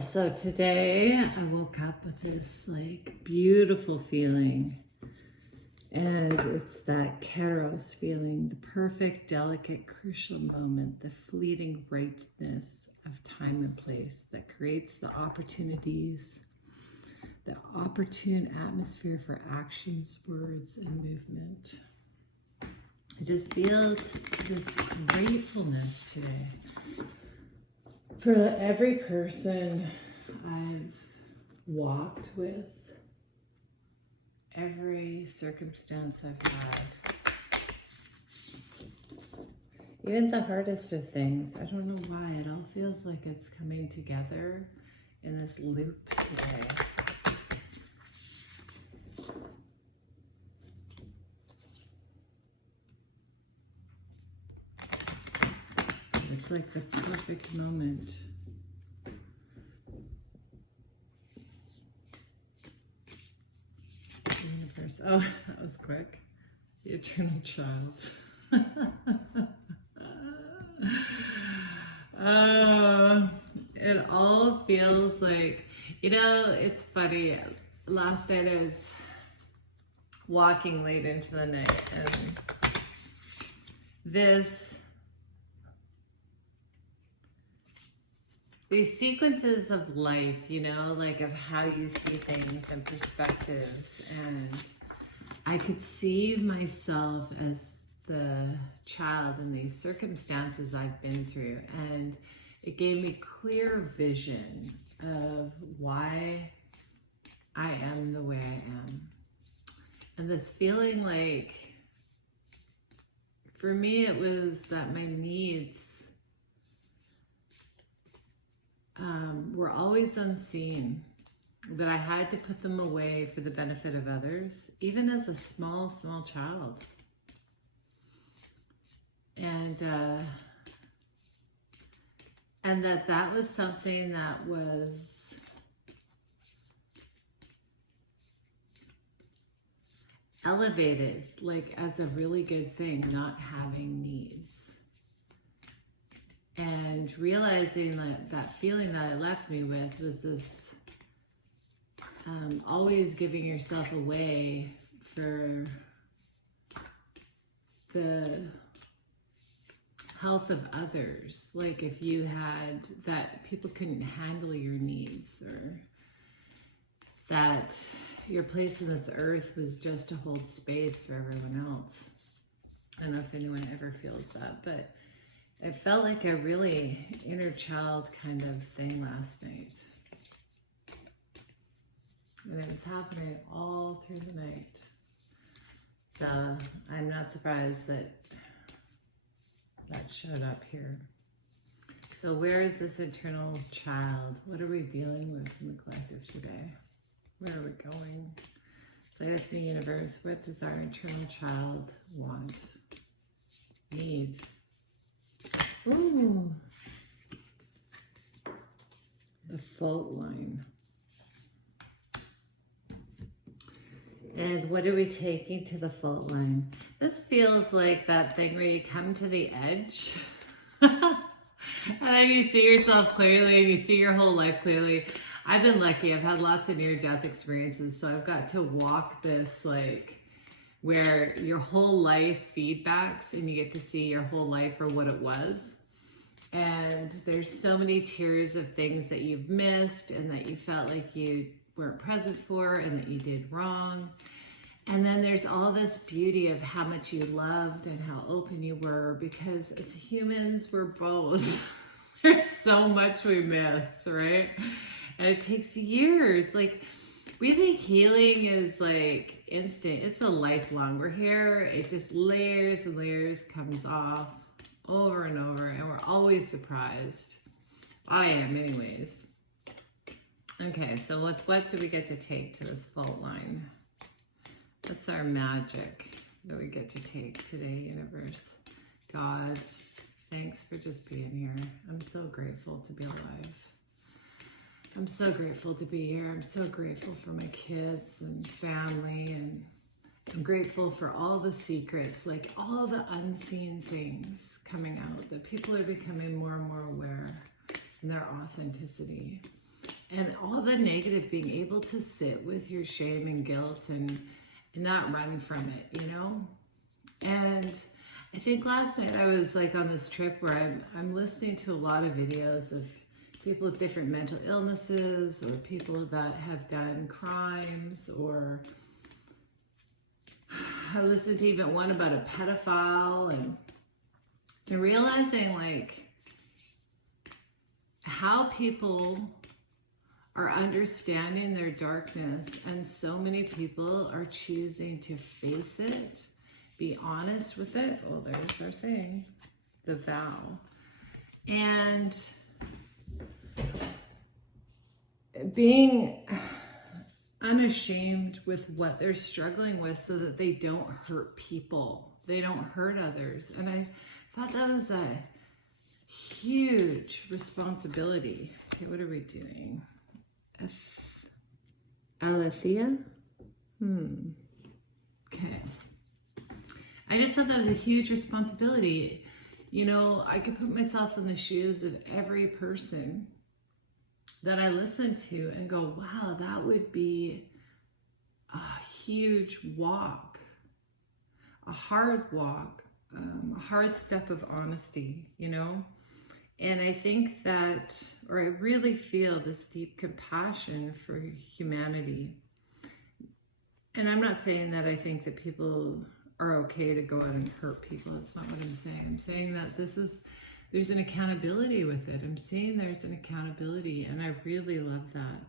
So today I woke up with this like beautiful feeling, and it's that Kairos feeling, the perfect, delicate, crucial moment, the fleeting rightness of time and place that creates the opportunities, the opportune atmosphere for actions, words, and movement. I just feel this gratefulness today for every person I've walked with, every circumstance I've had, even the hardest of things. I don't know why, it all feels like it's coming together in this loop today. It's like the perfect moment. Universe. Oh, that was quick. The eternal child. It all feels like, it's funny. Last night I was walking late into the night, and these sequences of life, like of how you see things and perspectives. And I could see myself as the child in these circumstances I've been through. And it gave me clear vision of why I am the way I am. And this feeling like, for me, it was that my needs were always unseen, that I had to put them away for the benefit of others, even as a small child. And that was something that was elevated, like as a really good thing, not having needs. And realizing that feeling that it left me with was this always giving yourself away for the health of others. Like if you had that people couldn't handle your needs, or that your place in this earth was just to hold space for everyone else. I don't know if anyone ever feels that, but it felt like a really inner child kind of thing last night. And it was happening all through the night. So I'm not surprised that showed up here. So where is this eternal child? What are we dealing with in the collective today? Where are we going? Play with me, universe. What does our eternal child want? Need? Ooh. The fault line. And what are we taking to the fault line? This feels like that thing where you come to the edge and then you see yourself clearly and you see your whole life clearly. I've been lucky. I've had lots of near-death experiences, so I've got to walk this like where your whole life feedbacks and you get to see your whole life for what it was. And there's so many tiers of things that you've missed and that you felt like you weren't present for and that you did wrong. And then there's all this beauty of how much you loved and how open you were, because as humans, we're both. There's so much we miss, right? And it takes years. Like, we think healing is like instant. It's a lifelong. We're here. It just layers and layers comes off over and over, and we're always surprised. I am anyways. Okay, so what do we get to take to this fault line? What's our magic that we get to take today, universe? God, thanks for just being here. I'm so grateful to be alive. I'm so grateful to be here. I'm so grateful for my kids and family, and I'm grateful for all the secrets, like all the unseen things coming out, that people are becoming more and more aware in their authenticity. and all the negative, being able to sit with your shame and guilt and not run from it, you know? And I think last night I was like on this trip where I'm listening to a lot of videos of people with different mental illnesses or people that have done crimes, or I listened to even one about a pedophile, and realizing like how people are understanding their darkness, and so many people are choosing to face it, be honest with it. Oh, there's our thing, the vow. And being unashamed with what they're struggling with so that they don't hurt people. They don't hurt others. And I thought that was a huge responsibility. Okay, what are we doing? Alethea? Okay. I just thought that was a huge responsibility. You know, I could put myself in the shoes of every person that I listen to and go, wow, that would be a huge walk, a hard walk, a hard step of honesty, you know? And I think that, or I really feel this deep compassion for humanity. And I'm not saying that I think that people are okay to go out and hurt people. That's not what I'm saying. I'm saying that there's an accountability with it. I'm saying there's an accountability, and I really love that.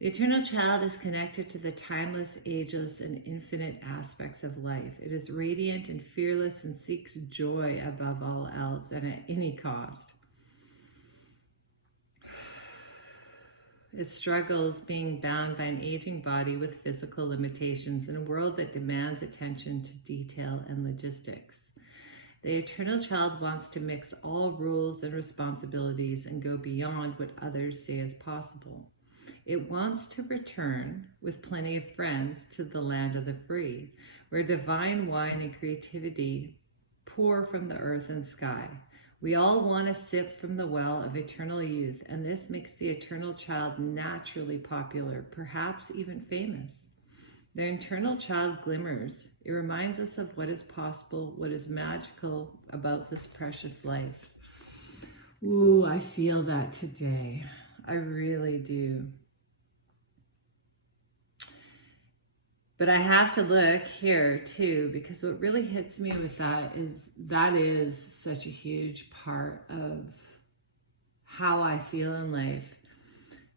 The eternal child is connected to the timeless, ageless, and infinite aspects of life. It is radiant and fearless and seeks joy above all else and at any cost. It struggles being bound by an aging body with physical limitations in a world that demands attention to detail and logistics. The eternal child wants to mix all rules and responsibilities and go beyond what others say is possible. It wants to return with plenty of friends to the land of the free, where divine wine and creativity pour from the earth and sky. We all want to sip from the well of eternal youth, and this makes the eternal child naturally popular, perhaps even famous. The eternal child glimmers. It reminds us of what is possible, what is magical about this precious life. Ooh, I feel that today. I really do. But I have to look here too, because what really hits me with that is such a huge part of how I feel in life.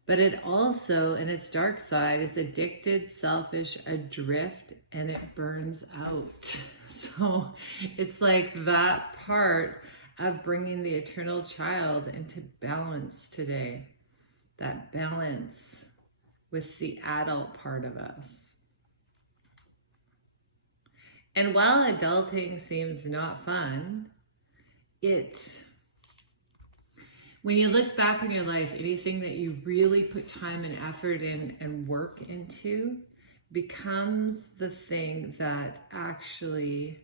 But it also, in its dark side, is addicted, selfish, adrift, and it burns out. So it's like that part of bringing the eternal child into balance today. That balance with the adult part of us. And while adulting seems not fun, when you look back in your life, anything that you really put time and effort in and work into becomes the thing that actually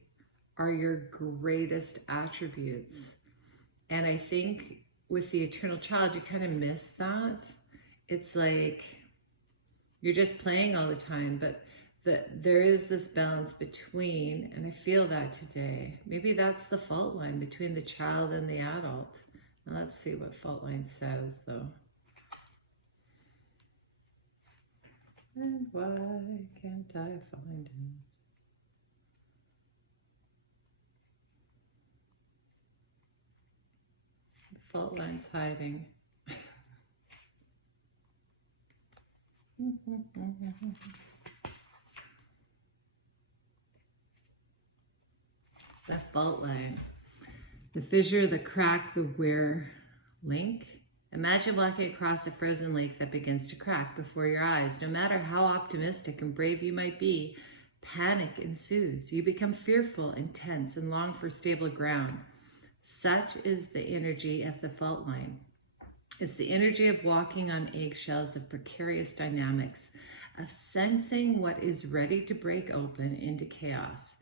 are your greatest attributes. And I think with the eternal child, you kind of miss that. It's like you're just playing all the time, but there is this balance between, and I feel that today. Maybe that's the fault line between the child and the adult. Now let's see what fault line says, though. And why can't I find it? The fault line's hiding. That fault line. The fissure, the crack, the wear link. Imagine walking across a frozen lake that begins to crack before your eyes. No matter how optimistic and brave you might be, panic ensues. You become fearful and tense and long for stable ground. Such is the energy of the fault line. It's the energy of walking on eggshells, of precarious dynamics, of sensing what is ready to break open into chaos.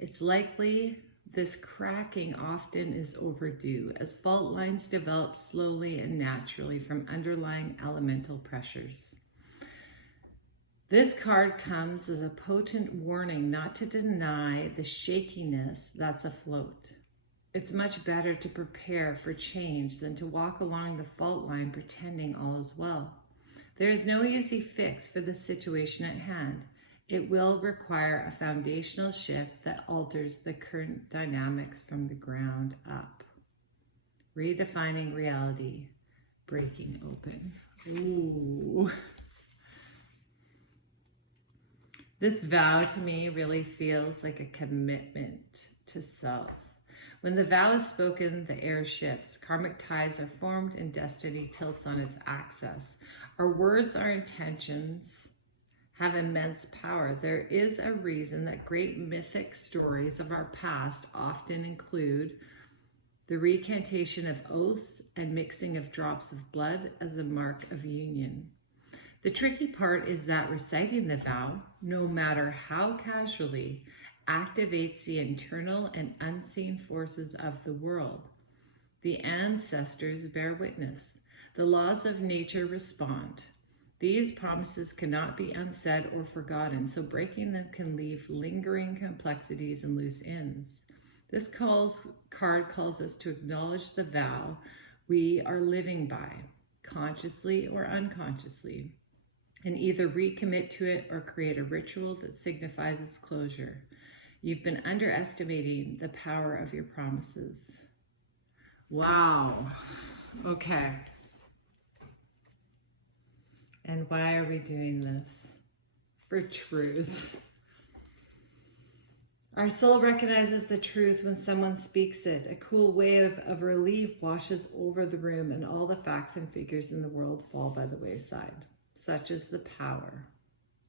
It's likely this cracking often is overdue, as fault lines develop slowly and naturally from underlying elemental pressures. This card comes as a potent warning not to deny the shakiness that's afloat. It's much better to prepare for change than to walk along the fault line pretending all is well. There is no easy fix for the situation at hand. It will require a foundational shift that alters the current dynamics from the ground up. Redefining reality, breaking open. Ooh. This vow to me really feels like a commitment to self. When the vow is spoken, the air shifts, karmic ties are formed, and destiny tilts on its axis. Our words, our intentions have immense power. There is a reason that great mythic stories of our past often include the recantation of oaths and mixing of drops of blood as a mark of union. The tricky part is that reciting the vow, no matter how casually, activates the internal and unseen forces of the world. The ancestors bear witness. The laws of nature respond. These promises cannot be unsaid or forgotten, so breaking them can leave lingering complexities and loose ends. This card calls us to acknowledge the vow we are living by, consciously or unconsciously, and either recommit to it or create a ritual that signifies its closure. You've been underestimating the power of your promises. Wow. Okay. And why are we doing this? For truth. Our soul recognizes the truth when someone speaks it. A cool wave of relief washes over the room, and all the facts and figures in the world fall by the wayside. Such is the power.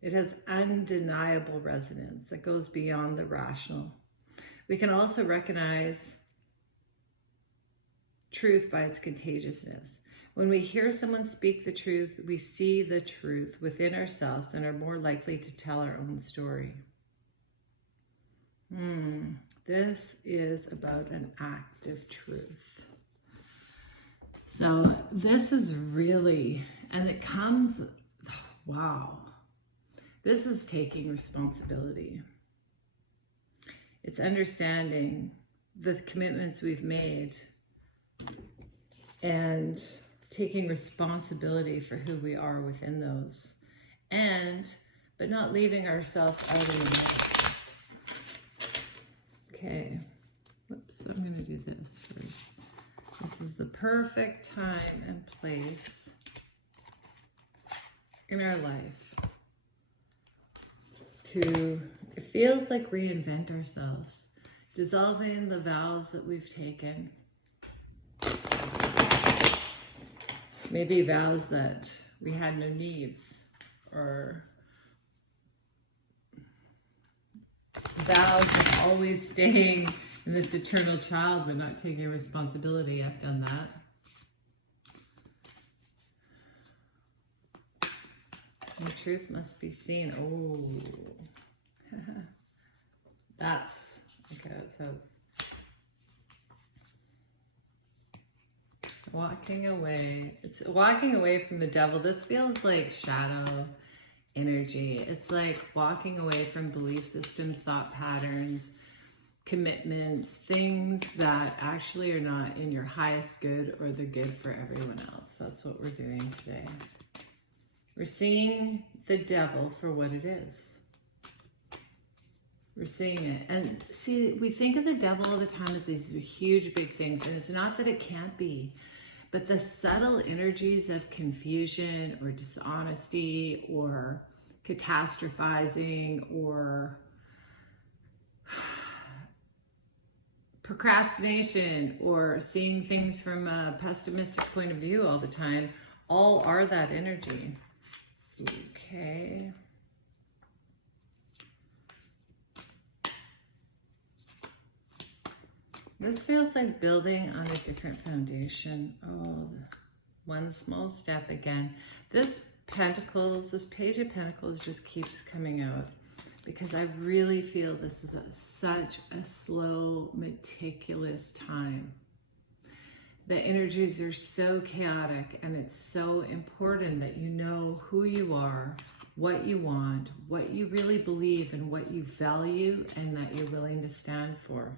It has undeniable resonance that goes beyond the rational. We can also recognize truth by its contagiousness. When we hear someone speak the truth, we see the truth within ourselves and are more likely to tell our own story. This is about an act of truth. So this is really, and it comes, wow. This is taking responsibility. It's understanding the commitments we've made and taking responsibility for who we are within those, but not leaving ourselves out in the mix. Okay, whoops, I'm going to do this first. This is the perfect time and place in our life to, it feels like, reinvent ourselves, dissolving the vows that we've taken. Maybe vows that we had no needs, or vows of always staying in this eternal child but not taking responsibility. I've done that. The truth must be seen. Oh, that's okay. So walking away. It's walking away from the devil. This feels like shadow energy. It's like walking away from belief systems, thought patterns, commitments, things that actually are not in your highest good or the good for everyone else. That's what we're doing today. We're seeing the devil for what it is. We're seeing it. And see, we think of the devil all the time as these huge, big things. And it's not that it can't be. But the subtle energies of confusion or dishonesty or catastrophizing or procrastination or seeing things from a pessimistic point of view all the time, all are that energy. Okay. This feels like building on a different foundation. Oh, one small step again. This Pentacles, this Page of Pentacles just keeps coming out. because I really feel this is such a slow, meticulous time. The energies are so chaotic, and it's so important that you know who you are, what you want, what you really believe, and what you value, and that you're willing to stand for.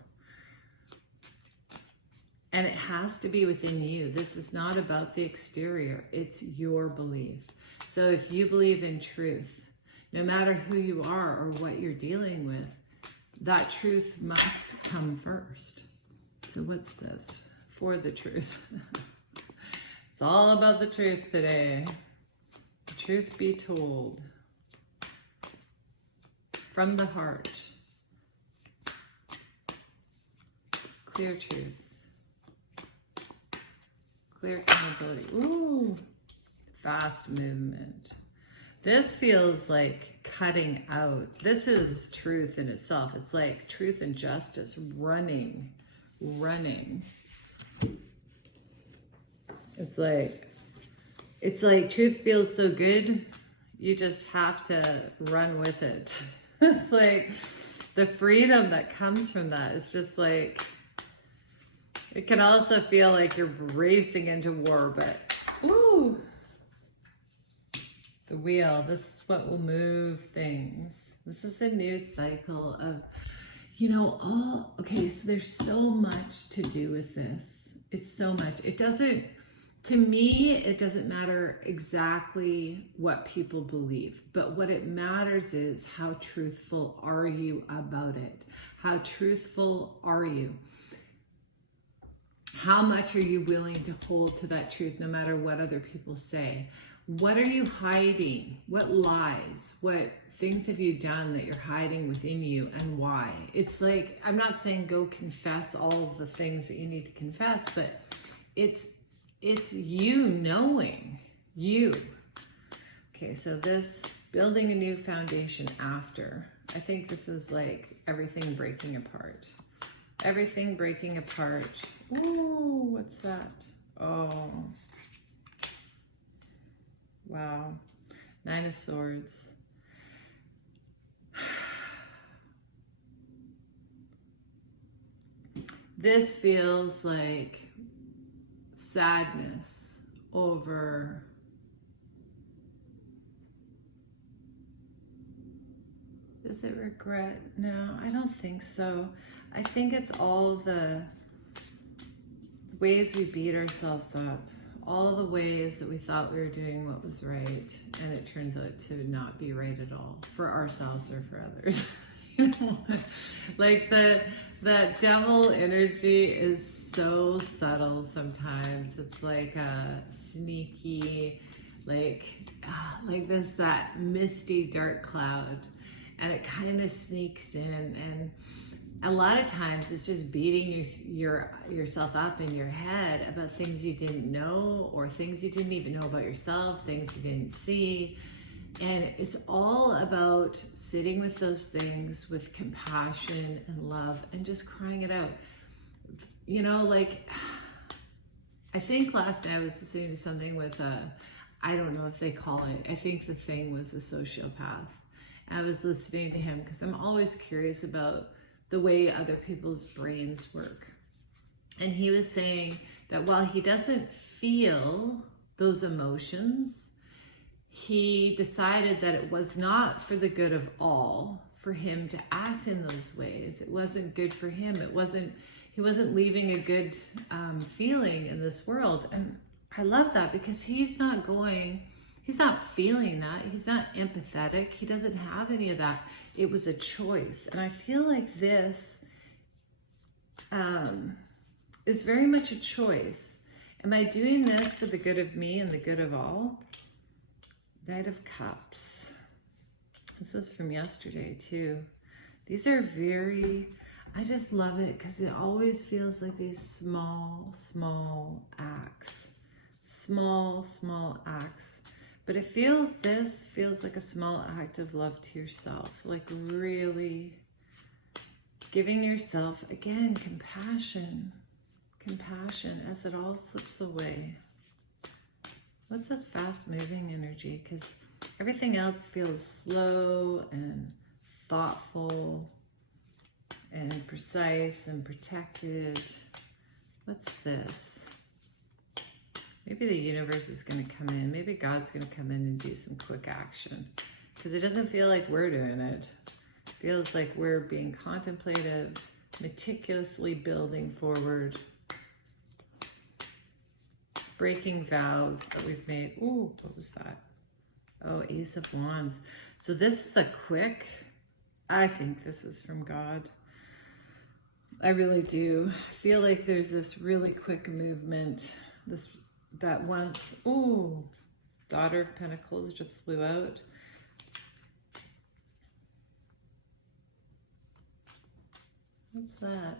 And it has to be within you. This is not about the exterior. It's your belief. So if you believe in truth, no matter who you are or what you're dealing with, that truth must come first. So what's this? For the truth. It's all about the truth today. The truth be told. From the heart. Clear truth. Clear accountability. Ooh, fast movement. This feels like cutting out. This is truth in itself. It's like truth and justice running. It's like truth feels so good, you just have to run with it. It's like the freedom that comes from that. It's just like, it can also feel like you're racing into war, but ooh, the wheel, this is what will move things. This is a new cycle of, okay, so there's so much to do with this. It's so much. It doesn't, to me, it doesn't matter exactly what people believe, but what it matters is how truthful are you about it? How truthful are you? How much are you willing to hold to that truth no matter what other people say? What are you hiding? What lies? What things have you done that you're hiding within you, and why? It's like, I'm not saying go confess all of the things that you need to confess, but it's you knowing you. Okay, so this building a new foundation after. I think this is like everything breaking apart. Everything breaking apart. Ooh, what's that? Oh. Wow. 9 of Swords. This feels like sadness over is it regret? No, I don't think so. I think it's all the ways we beat ourselves up, all the ways that we thought we were doing what was right, and it turns out to not be right at all for ourselves or for others. Like that devil energy is so subtle sometimes. It's like a sneaky, like that misty dark cloud, and it kind of sneaks in, and a lot of times it's just beating yourself up in your head about things you didn't know, or things you didn't even know about yourself, things you didn't see. And it's all about sitting with those things with compassion and love and just crying it out. Like, I think last night I was listening to something with I don't know if they call it, I think the thing was a sociopath. And I was listening to him because I'm always curious about the way other people's brains work. And he was saying that while he doesn't feel those emotions, he decided that it was not for the good of all for him to act in those ways. It wasn't good for him. He wasn't leaving a good feeling in this world. And I love that, because he's not feeling that. He's not empathetic. He doesn't have any of that. It was a choice. And I feel like this is very much a choice. Am I doing this for the good of me and the good of all? Knight of Cups. This was from yesterday too. These are I just love it because it always feels like these small acts. Small acts. But this feels like a small act of love to yourself. Like really giving yourself, again, compassion. Compassion as it all slips away. What's this fast moving energy? Because everything else feels slow and thoughtful and precise and protected. What's this? Maybe the universe is going to come in. Maybe God's going to come in and do some quick action. Because it doesn't feel like we're doing it. It feels like we're being contemplative, meticulously building forward, breaking vows that we've made. Ooh, what was that? Oh, Ace of Wands. So this is a quick, I think this is from God. I really do. I feel like there's this really quick movement. That once, ooh, Daughter of Pentacles just flew out. What's that?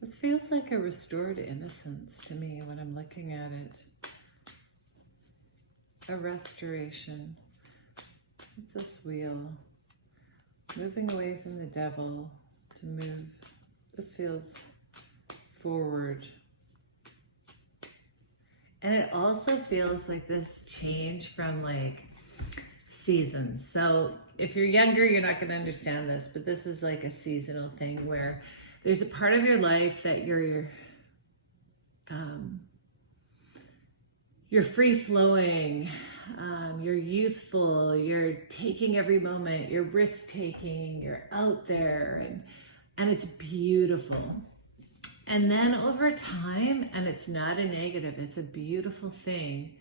This feels like a restored innocence to me when I'm looking at it. A restoration. What's this wheel? Moving away from the devil to move. This feels forward. And it also feels like this change from like seasons. So if you're younger, you're not going to understand this, but this is like a seasonal thing where there's a part of your life that you're free flowing, you're youthful, you're taking every moment, you're risk taking, you're out there, and it's beautiful. And then over time, and it's not a negative, it's a beautiful thing.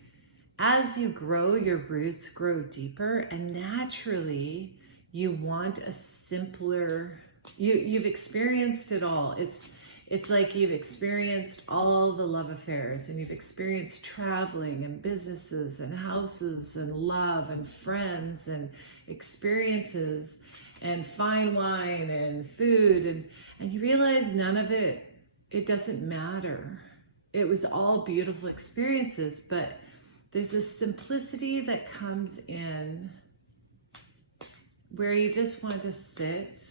As you grow, your roots grow deeper, and naturally you want a simpler, you've experienced it all. It's like you've experienced all the love affairs, and you've experienced traveling and businesses and houses and love and friends and experiences and fine wine and food, and you realize none of it doesn't matter. It was all beautiful experiences, but there's this simplicity that comes in where you just want to sit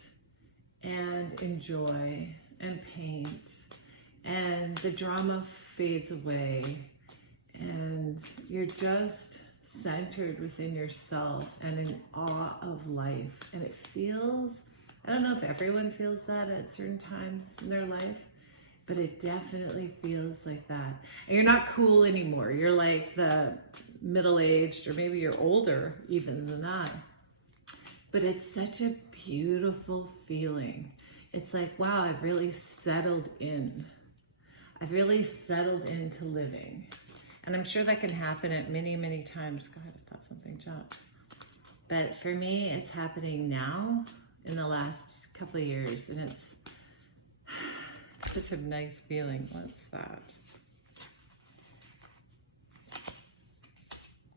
and enjoy and paint, and the drama fades away, and you're just centered within yourself and in awe of life. And it feels, I don't know if everyone feels that at certain times in their life, but it definitely feels like that. And you're not cool anymore. You're like the middle-aged, or maybe you're older even than that. But it's such a beautiful feeling. It's like, wow, I've really settled in. I've really settled into living. And I'm sure that can happen at many, many times. God, I thought something jumped. But for me, it's happening now in the last couple of years. And it's such a nice feeling. What's that?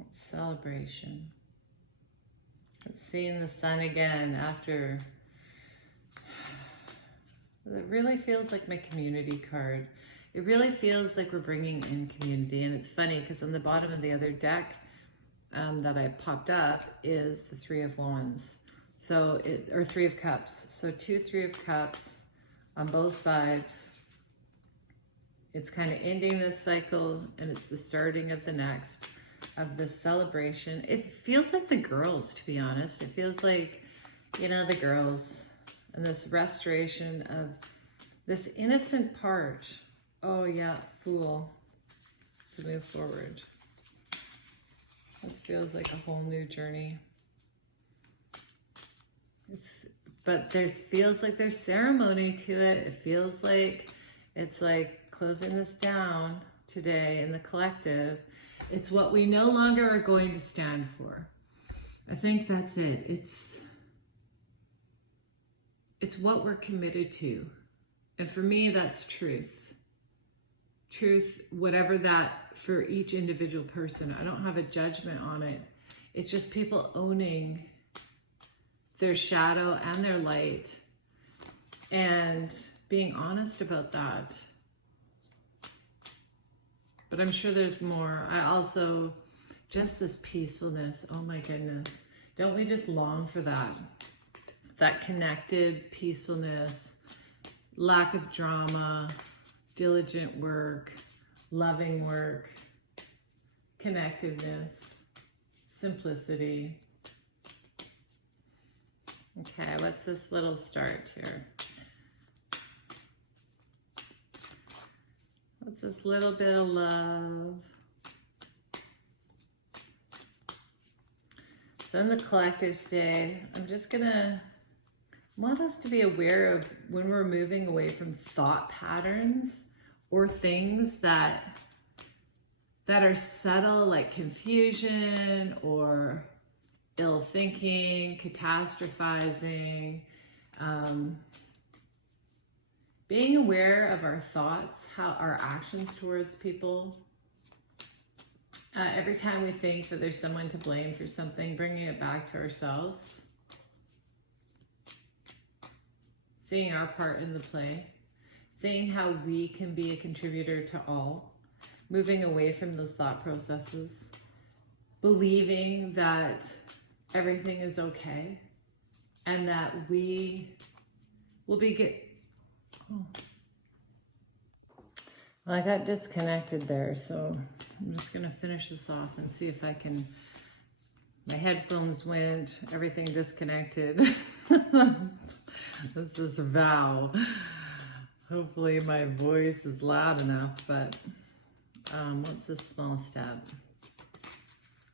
It's celebration. It's seeing the sun again after. It really feels like my community card. It really feels like we're bringing in community. And it's funny because on the bottom of the other deck that I popped up is the Three of Wands. So or Three of Cups. So 2 Three of Cups on both sides. It's kind of ending this cycle, and it's the starting of the next, of this celebration. It feels like the girls, to be honest. It feels like, you know, the girls, and this restoration of this innocent part. Oh yeah, Fool, to move forward. This feels like a whole new journey. But feels like there's ceremony to it. It feels like it's like closing this down today in the collective. It's what we no longer are going to stand for. I think that's it. It's what we're committed to. And for me, that's truth. Truth, whatever that for each individual person. I don't have a judgment on it. It's just people owning their shadow and their light and being honest about that. But I'm sure there's more. I also, just this peacefulness. Oh my goodness. Don't we just long for that? That connected peacefulness, lack of drama, diligent work, loving work, connectiveness, simplicity. Okay, what's this little start here? What's this little bit of love? So in the collective today, I'm just gonna want us to be aware of when we're moving away from thought patterns or things that are subtle, like confusion or ill thinking, catastrophizing, being aware of our thoughts, how our actions towards people. Every time we think that there's someone to blame for something, bringing it back to ourselves. Seeing our part in the play. Seeing how we can be a contributor to all. Moving away from those thought processes. Believing that everything is okay. And that we will be good. Oh. Well, I got disconnected there, so I'm just going to finish this off and see if I can. My headphones went, everything disconnected. This is a vow. Hopefully my voice is loud enough, but what's this small step?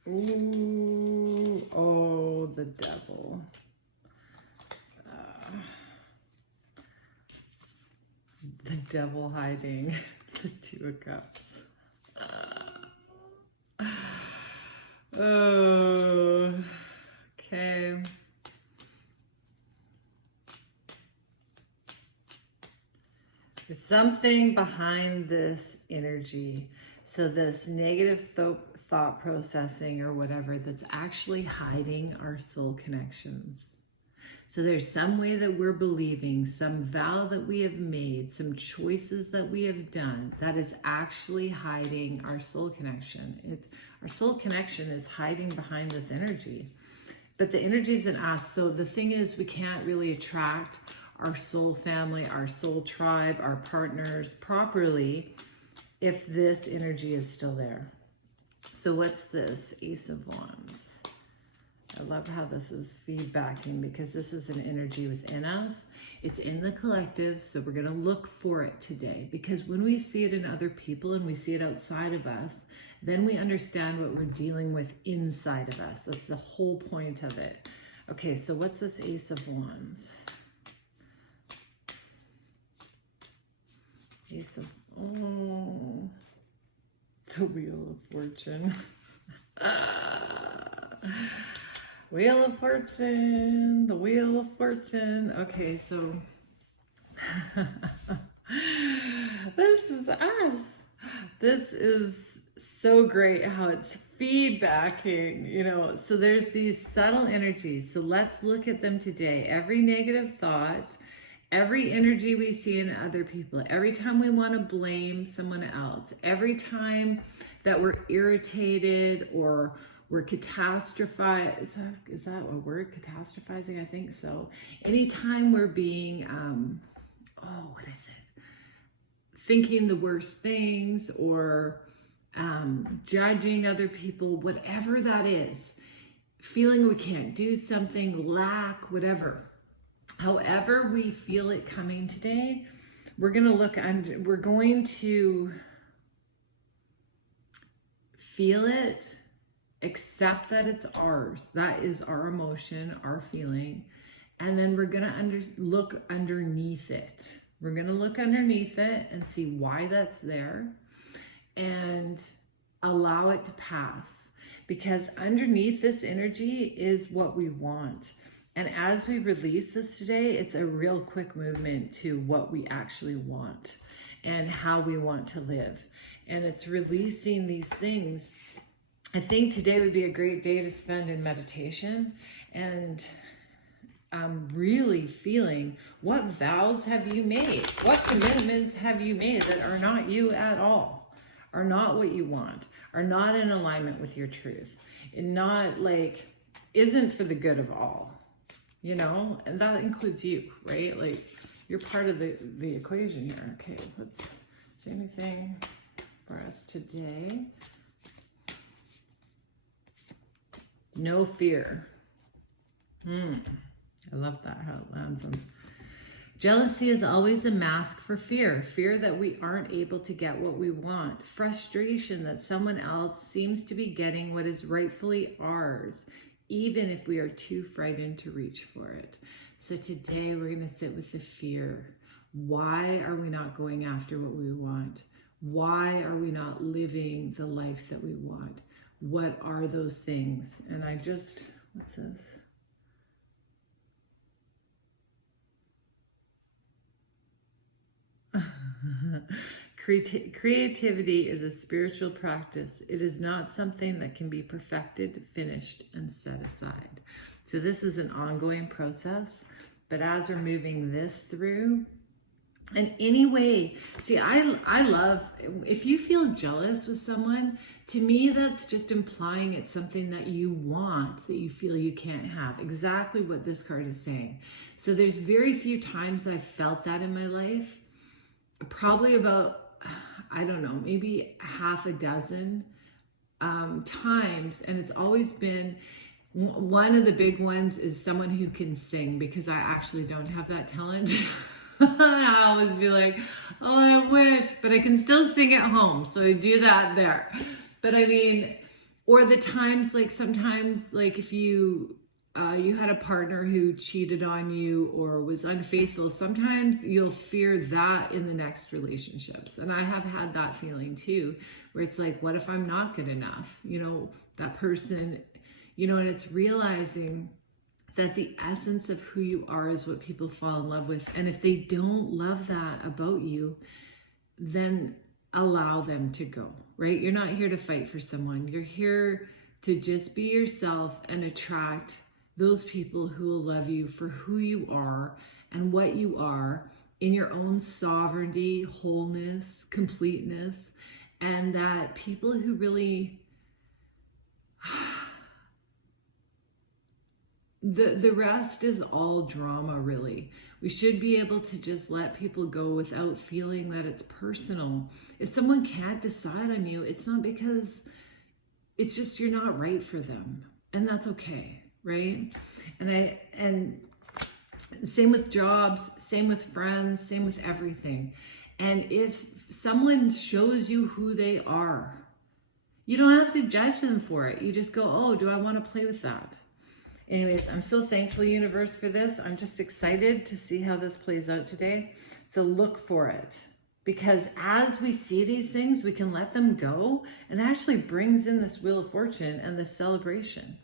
Ooh, oh, the devil. The devil hiding. The Two of Cups. Oh, okay. There's something behind this energy. So this negative thought processing or whatever that's actually hiding our soul connections. So there's some way that we're believing, some vow that we have made, some choices that we have done that is actually hiding our soul connection. Our soul connection is hiding behind this energy. But the energy's in us. So the thing is, we can't really attract our soul family, our soul tribe, our partners properly if this energy is still there. So what's this? Ace of Wands. I love how this is feedbacking because this is an energy within us. It's in the collective, so we're going to look for it today because when we see it in other people and we see it outside of us, then we understand what we're dealing with inside of us. That's the whole point of it. Okay, so what's this Ace of Wands? Ace of, oh, the Wheel of Fortune. Wheel of Fortune, the Wheel of Fortune. Okay, so this is us. This is so great how it's feedbacking, you know. So there's these subtle energies. So let's look at them today. Every negative thought, every energy we see in other people, every time we want to blame someone else, every time that we're irritated or we're catastrophizing, is that a word? Catastrophizing? I think so. Anytime we're being, what is it? Thinking the worst things or judging other people, whatever that is, feeling we can't do something, lack, whatever. However we feel it coming today, we're going to look under, we're going to feel it, accept that it's ours. That is our emotion, our feeling. And then we're going to look underneath it. We're going to look underneath it and see why that's there and allow it to pass. Because underneath this energy is what we want. And as we release this today, it's a real quick movement to what we actually want and how we want to live. And it's releasing these things. I think today would be a great day to spend in meditation and really feeling what vows have you made? What commitments have you made that are not you at all, are not what you want, are not in alignment with your truth, and not like, isn't for the good of all, you know? And that includes you, right? Like you're part of the equation here. Okay, is there anything? for us today. No fear. I love that, how it lands on. Jealousy is always a mask for fear. Fear that we aren't able to get what we want. Frustration that someone else seems to be getting what is rightfully ours, even if we are too frightened to reach for it. So today we're going to sit with the fear. Why are we not going after what we want? Why are we not living the life that we want? What are those things? And I just, what's this? Creativity is a spiritual practice. It is not something that can be perfected, finished, and set aside. So this is an ongoing process, but as we're moving this through, and anyway, see, I love, if you feel jealous with someone, to me, that's just implying it's something that you want, that you feel you can't have. Exactly what this card is saying. So there's very few times I've felt that in my life. Probably about, I don't know, maybe half a dozen times. And it's always been, one of the big ones is someone who can sing, because I actually don't have that talent. I always be like, oh, I wish, but I can still sing at home. So I do that there. But I mean, or the times, like sometimes, like if you had a partner who cheated on you or was unfaithful, sometimes you'll fear that in the next relationships. And I have had that feeling too, where it's like, what if I'm not good enough? You know, that person, you know, and it's realizing that the essence of who you are is what people fall in love with. And if they don't love that about you, then allow them to go, right? You're not here to fight for someone. You're here to just be yourself and attract those people who will love you for who you are and what you are in your own sovereignty, wholeness, completeness, and that people who really... The rest is all drama, really. We should be able to just let people go without feeling that it's personal. If someone can't decide on you, it's not because it's just you're not right for them. And that's okay, right? And same with jobs, same with friends, same with everything. And if someone shows you who they are, you don't have to judge them for it. You just go, oh, do I want to play with that? Anyways, I'm so thankful, universe, for this. I'm just excited to see how this plays out today. So look for it, because as we see these things, we can let them go, and it actually brings in this Wheel of Fortune and this celebration.